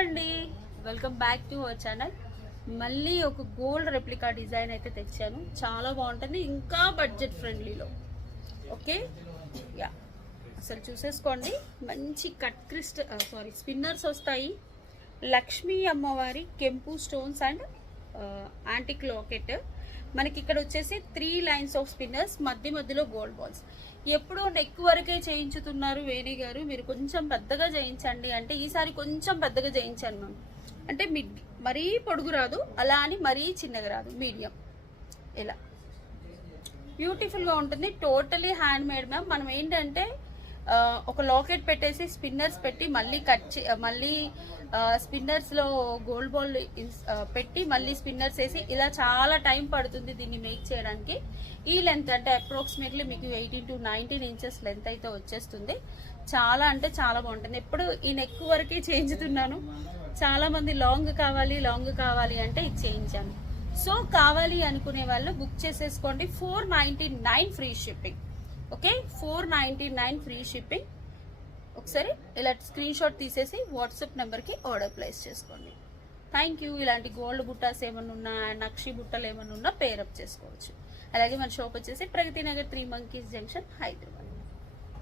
అండి, welcome back to our channel. మళ్ళీ ఒక గోల్డ్ రెప్లికా డిజైన్ అయితే తెచ్చాను. చాలా బాగుంటుంది, ఇంకా బడ్జెట్ ఫ్రెండ్లీలో. ఓకే, యా, అసలు చూసేసుకోండి. మంచి కట్ స్పిన్నర్స్ వస్తాయి. లక్ష్మీ అమ్మవారి కెంపు స్టోన్స్ అండ్ యాంటిక్ లాకెట్. మనకి ఇక్కడ వచ్చేసి 3 లైన్స్ ఆఫ్ స్పిన్నర్స్, మధ్యలో గోల్డ్ బాల్స్. ఎప్పుడో నెక్ వరకే చేయించుతున్నారు వేణి గారు, మీరు కొంచెం పెద్దగా చేయించండి అంటే ఈసారి కొంచెం పెద్దగా చేయించాను మ్యామ్. అంటే మరీ పొడుగు రాదు, అలా అని మరీ చిన్నగా రాదు, మీడియం. ఇలా బ్యూటిఫుల్గా ఉంటుంది. Totally hand made ma'am. మనం ఏంటంటే ఒక లాకెట్ పెట్టేసి స్పిన్నర్స్ పెట్టి మళ్ళీ స్పిన్నర్స్లో గోల్డ్ బాల్ పెట్టి మళ్ళీ స్పిన్నర్స్ వేసి ఇలా చాలా టైం పడుతుంది దీన్ని మేక్ చేయడానికి. ఈ లెంత్ అంటే అప్రాక్సిమేట్లీ మీకు 18 to 19 ఇంచెస్ లెంత్ అయితే వచ్చేస్తుంది. చాలా అంటే చాలా బాగుంటుంది. ఎప్పుడు ఈ నెక్ వరకే చేయించుతున్నాను. చాలా మంది లాంగ్ కావాలి అంటే ఇది చేయించాను. సో కావాలి అనుకునే వాళ్ళు బుక్ చేసేసుకోండి. 499 free shipping. Okay, 499 free shipping. ఒకసారి ఇలా స్క్రీన్ షాట్ తీసేసి వాట్సాప్ నెంబర్కి ఆర్డర్ ప్లేస్ చేసుకోండి. Thank you. ఇలాంటి గోల్డ్ బుట్టాస్ ఏమైనా ఉన్నా, నక్షి బుట్టలు ఏమైనా ఉన్నా పేరప్ చేసుకోవచ్చు. అలాగే మన షాప్ వచ్చేసి ప్రగతి నగర్ 3 మంకీస్ జంక్షన్, హైదరాబాద్.